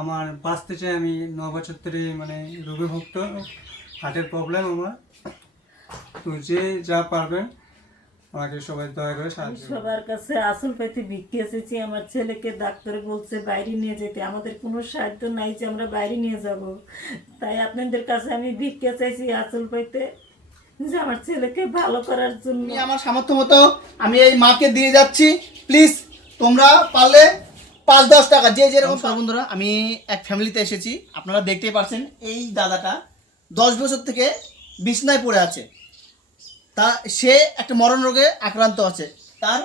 আমার বাঁচতে চাই। আমি 9 বছর ধরে মানে রোগীভুক্ত, হার্টের প্রবলেম আমার। তো যে যা পারবেন আমাকে সবাই দয়া করে আমি সাহায্য করুন। সবার কাছে আসল পাইতে ভিক্ষে এসেছি। আমার ছেলেকে ডাক্তারে বলছে বাইরে নিয়ে যেতে, আমাদের কোনো সাহায্য নাই যে আমরা বাইরে নিয়ে যাব। তাই আপনাদের কাছে আমি ভিক্ষে চাইছি আসল পাইতে, যে আমার ছেলেকে ভালো করার জন্য। আমি আমার সামর্থ্য মতো আমি এই মাকে দিয়ে যাচ্ছি। প্লিজ তোমরা পারলে 5-10 টাকা যে যেরকম। বন্ধুরা, আমি এক ফ্যামিলিতে এসেছি। আপনারা দেখতেই পাচ্ছেন এই দাদাটা 10 বছর থেকে বিছনায় পড়ে আছে। তা সে একটা মরণ রোগে আক্রান্ত আছে। তার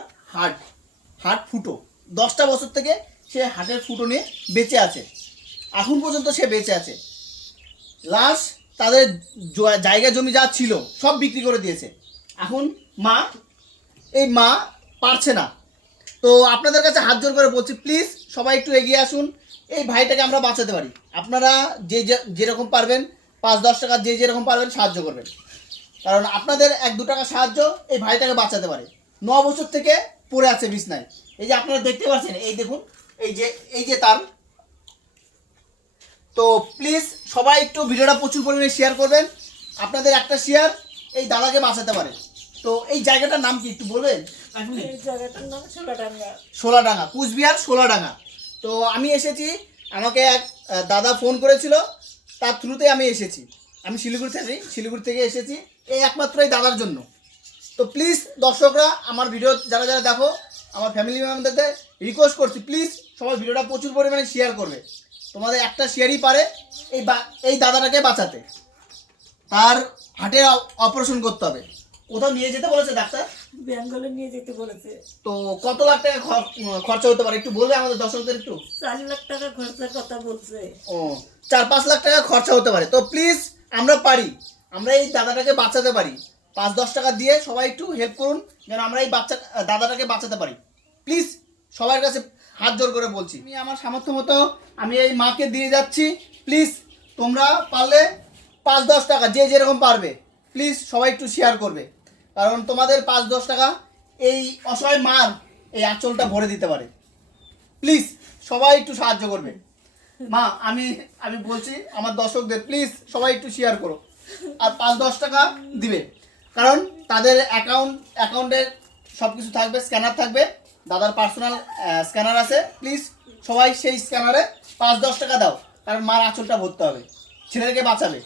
হার্ট ফুটো। 10টা বছর থেকে সে হার্টের ফুটো নিয়ে বেঁচে আছে। এখন পর্যন্ত সে বেঁচে আছে। লাস্ট তাদের জায়গা জমি যা ছিল সব বিক্রি করে দিয়েছে। এখন এই মা পারছে না। তো আপনাদের কাছে হাত জোর করে বলছি, প্লিজ সবাই একটু এগিয়ে আসুন, এই ভাইটাকে আমরা বাঁচাতে পারি। আপনারা যেরকম পারবেন 5-10 টাকা যে যেরকম পারবেন সাহায্য করবেন। কারণ আপনাদের 1-2 টাকা সাহায্য এই ভাইটাকে বাঁচাতে পারে। 9 বছর থেকে পড়ে আছে বিছনায়। এই যে আপনারা দেখতে পাচ্ছেন, এই দেখুন, এই যে তার। তো প্লিজ সবাই একটু ভিডিওটা প্রচুর পরিমাণে শেয়ার করবেন। আপনাদের একটা শেয়ার এই দাদাকে বাঁচাতে পারে। তো এই জায়গাটার নাম কি একটু বলবেন? এই জায়গাটার নাম সোলাডাঙ্গা। সোলাডাঙ্গা, কুচবিহার সোলাডাঙ্গা। তো আমি এসেছি, আমাকে এক দাদা ফোন করেছিল, তার থ্রুতে আমি এসেছি। আমি শিলিগুড়ি থেকে এসেছি এই একমাত্র এই দাদার জন্য। তো প্লিজ দর্শকরা, আমার ভিডিও যারা যারা দেখো, আমার ফ্যামিলি মেম্বারদের রিকোয়েস্ট করছি, প্লিজ সবাই ভিডিওটা প্রচুর পরিমাণে শেয়ার করবে। তোমাদের একটা শেয়ারই পারে এই দাদাটাকে বাঁচাতে। তার হার্টের অপারেশন করতে হবে। কোথাও নিয়ে যেতে বলেছে ডাক্তার? বেঙ্গলে নিয়ে যেতে বলেছে। তো কত লাখ টাকা খরচা হতে পারে একটু বলবে আমাদের দর্শকদের একটু? 4 লাখ টাকা খরচার কথা বলছে। ও, 4-5 লাখ টাকা খরচা হতে পারে। তো প্লিজ আমরা পারি, আমরা এই দাদাটাকে বাঁচাতে পারি। 5-10 টাকা দিয়ে সবাই একটু হেল্প করুন, যেন আমরা এই দাদাটাকে বাঁচাতে পারি। প্লিজ সবার কাছে হাত জোর করে বলছি। আমি আমার সামর্থ্য মতো আমি এই মাকে দিয়ে যাচ্ছি। প্লিজ তোমরা পারলে 5-10 টাকা যে যেরকম পারবে প্লিজ সবাই একটু শেয়ার করবে। কারণ তোমাদের 5-10 টাকা এই অসহায় মার এই আঁচলটা ভরে দিতে পারে। প্লিজ সবাই একটু সাহায্য করবে। মা, আমি বলছি আমার দর্শকদের, প্লিজ সবাই একটু শেয়ার করো। আর 5-10 টাকা দিবে। কারণ তাদের অ্যাকাউন্টের সব কিছু থাকবে, স্ক্যানার থাকবে, দাদার পার্সোনাল স্ক্যানার আছে। প্লিজ সবাই সেই স্ক্যানারে 5-10 টাকা দাও। কারণ মার আঁচলটা ভরতে হবে, ছেলেকে বাঁচাবে।